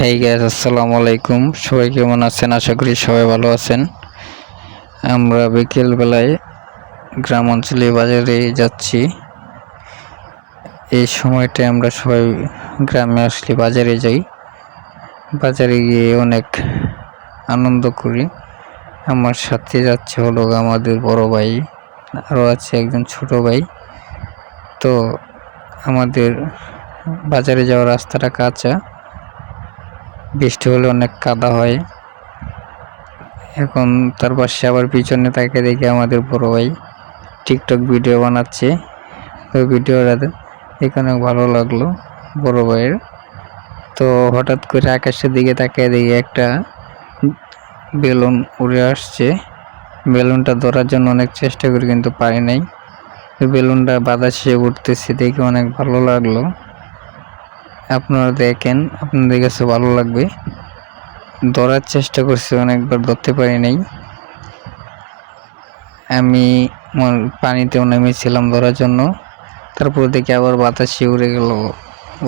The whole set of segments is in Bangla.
হেই গাইস, আসসালামু আলাইকুম। সবাই কেমন আছেন? আশা করি সবাই ভালো আছেন। আমরা বিকেল বেলায় গ্রাম অঞ্চলে বাজারে যাচ্ছি। এই সময়টায় আমরা সবাই গ্রামে আসলে বাজারে যাই। বাজারে গিয়ে অনেক আনন্দ করি। আমার সাথে যাচ্ছে হলো আমাদের বড় ভাই, আরও আছে একজন ছোট ভাই। তো আমাদের বাজারে যাওয়ার রাস্তাটা কাঁচা, বৃষ্টি হলে অনেক কাদা হয়। এখন তার পাশে আবার পিছনে তাকে দেখে আমাদের বড় ভাই টিকটক ভিডিও বানাচ্ছে। ওই ভিডিওটা দেখে অনেক ভালো লাগলো বড় ভাইয়ের। তো হঠাৎ করে আকাশের দিকে তাকিয়ে দেখি একটা বেলুন উড়ে আসছে। বেলুনটা ধরার জন্য অনেক চেষ্টা করি কিন্তু পারি নাই। ওই বেলুনটা বাতাসে উঠতেছে দেখে অনেক ভালো লাগলো। আপনারা দেখেন, আপনাদের কাছে ভালো লাগবে। ধরার চেষ্টা করছি, অনেকবার ধরতে পারি নাই। আমি পানিতেও নেমেছিলাম ধরার জন্য, তারপর দেখি আবার বাতাসে উড়ে গেল,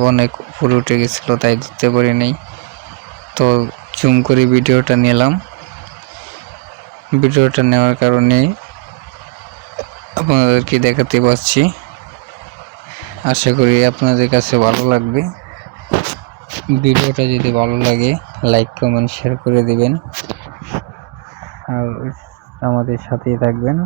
অনেক উপরে উঠে গেছিলো, তাই ধরতে পারি নাই। তো জুম করে ভিডিওটা নিলাম। ভিডিওটা নেওয়ার কারণে আপনাদেরকে দেখাতে পারছি। আশা করি আপনাদের কাছে ভালো লাগবে। ভিডিওটা যদি ভালো লাগে লাইক কমেন্ট শেয়ার করে দিবেন আর আমাদের সাথেই থাকবেন।